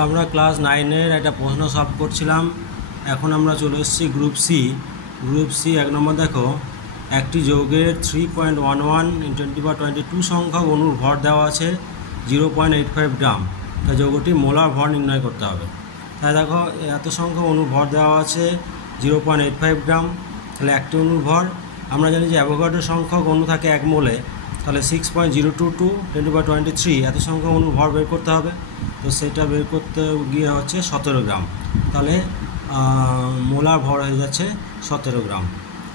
আমরা ক্লাস 9-এর একটা প্রশ্ন সলভ করছিলাম। এখন আমরা চলে এসেছি গ্রুপ সি। এক নম্বর দেখো, একটি যৌগের 3.11 × 10⁻22 সংখ্যক অণুর ভর দেওয়া আছে 0.85 গ্রাম। তাই যৌগটির মোলার ভর নির্ণয় করতে হবে। তাই দেখো, এত সংখ্যক অণুর ভর দেওয়া আছে 0.85 গ্রাম। তাহলে একটি অণুর ভর আমরা জানি যে অ্যাভোগাড্রো সংখ্যক অণু থাকে 1 মোলে, তাহলে 6.022 × 10⁻23 এত সংখ্যক অণুর ভর বের করতে হবে। তো সেটা বের করতে গিয়ে হচ্ছে 17 গ্রাম। তাহলে মোলার ভর হয়ে যাচ্ছে 17 গ্রাম।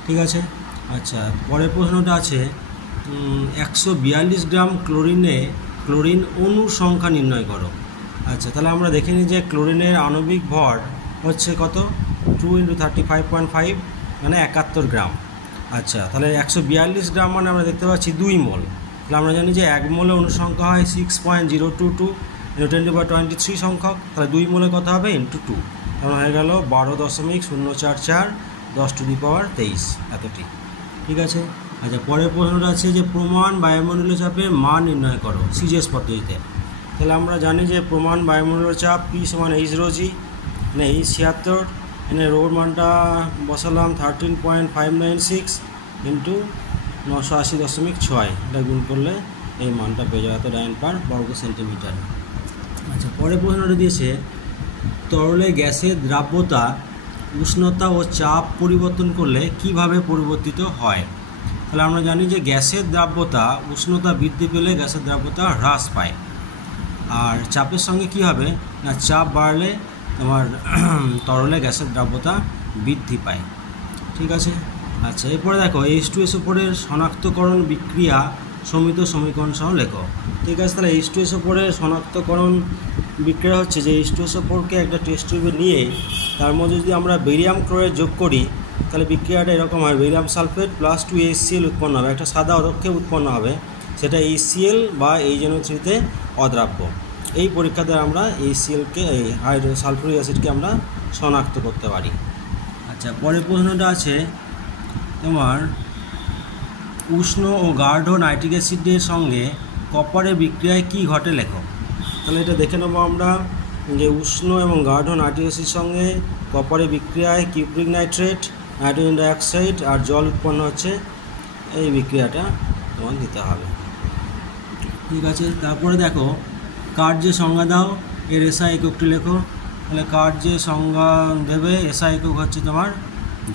ঠিক আছে। আচ্ছা, পরের প্রশ্নটা আছে 142 গ্রাম ক্লোরিন অণুর সংখ্যা নির্ণয় করো। আচ্ছা, তাহলে আমরা দেখে নিই যে ক্লোরিনের আণবিক ভর হচ্ছে কত, 2 × 35.5 মানে 71 গ্রাম। আচ্ছা, তাহলে 142 গ্রাম মানে আমরা দেখতে পাচ্ছি 2 মোল। তাহলে আমরা জানি যে 1 মোলে অণুসংখ্যা হয় 6.022 × 10⁻23 সংখ্যক। তাহলে 2 মোলে কত হবে, × 2, তাহলে হয়ে গেল 12.044 10⁻23 এতটি। ঠিক আছে। আচ্ছা, পরের প্রশ্নটা আছে যে প্রমাণ বায়ুমণ্ডলীয় চাপের মান নির্ণয় করো সিজিএস পদ্ধতিতে। তাহলে আমরা জানি যে প্রমাণ বায়ুমণ্ডলীয় চাপ P = H ρg, মানে H76, এনে রোর মানটা বসালাম 13.596 × 980.6, এটা গুণ করলে এই মানটা পেয়ে যাবে, এত Rad/বর্গ-সেন্টিমিটার। আচ্ছা, পরের প্রশ্নটা দিয়েছে তরলে গ্যাসের দ্রাব্যতা উষ্ণতা ও চাপ পরিবর্তন করলে কিভাবে পরিবর্তিত হয়। তাহলে আমরা জানি যে গ্যাসের দ্রাব্যতা উষ্ণতা বৃদ্ধি পেলে গ্যাসের দ্রাব্যতা হ্রাস পায়, আর চাপের সঙ্গে কি হবে না, চাপ বাড়লে তোমার তরলে গ্যাসের দ্রাব্যতা বৃদ্ধি পায়। ঠিক আছে। আচ্ছা, এরপরে দেখো H2SO4-এর শনাক্তকরণ বিক্রিয়া সমিত সমীকরণ সহ লেখো। ঠিক আছে। তাহলে H2SO4-এর শনাক্তকরণ বিক্রিয়া হচ্ছে যে H2SO4-কে একটা টেস্ট টিউবে নিয়ে তার মধ্যে যদি আমরা বেরিয়াম ক্লোরাইড যোগ করি, তাহলে বিক্রিয়াটা এরকম হয়, বেরিয়াম সালফেট + 2HCl উৎপন্ন হবে, একটা সাদা অধক্ষেপ উৎপন্ন হবে, সেটা HCl বা HNO3-তে অদ্রাব্য। এই পরীক্ষাতে আমরা HCl-কে, এই সালফিউরিক অ্যাসিডকে আমরা শনাক্ত করতে পারি। আচ্ছা, পরের প্রশ্নটা আছে তোমার উষ্ণ ও গাঢ় নাইট্রিক অ্যাসিডের সঙ্গে কপারের বিক্রিয়ায় কি ঘটে লেখো। তাহলে এটা দেখে নেবো আমরা যে উষ্ণ এবং গাঢ় নাইট্রিক অ্যাসিডের সঙ্গে কপারের বিক্রিয়ায় কিউপ্রিক নাইট্রেট, নাইট্রোজেন ডাইঅক্সাইড আর জল উৎপন্ন হচ্ছে। এই বিক্রিয়াটা তোমার দিতে হবে। ঠিক আছে। তারপরে দেখো কার্যের সংজ্ঞা দাও, এর এসআই এককটি লেখো। তাহলে কার্যের সংজ্ঞা দেবে, এসআই একক হচ্ছে তোমার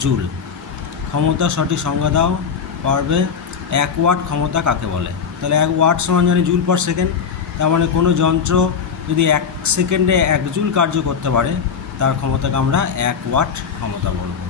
জুল। ক্ষমতা সঠিক সংজ্ঞা দাও পারবে। 1 ওয়াট ক্ষমতা কাকে বলে। তাহলে 1 ওয়াট সমান জানি জুল পার সেকেন্ড। তার মানে কোনো যন্ত্র যদি 1 সেকেন্ডে 1 জুল কার্য করতে পারে, তার ক্ষমতাকে আমরা 1 ওয়াট ক্ষমতা বলবো।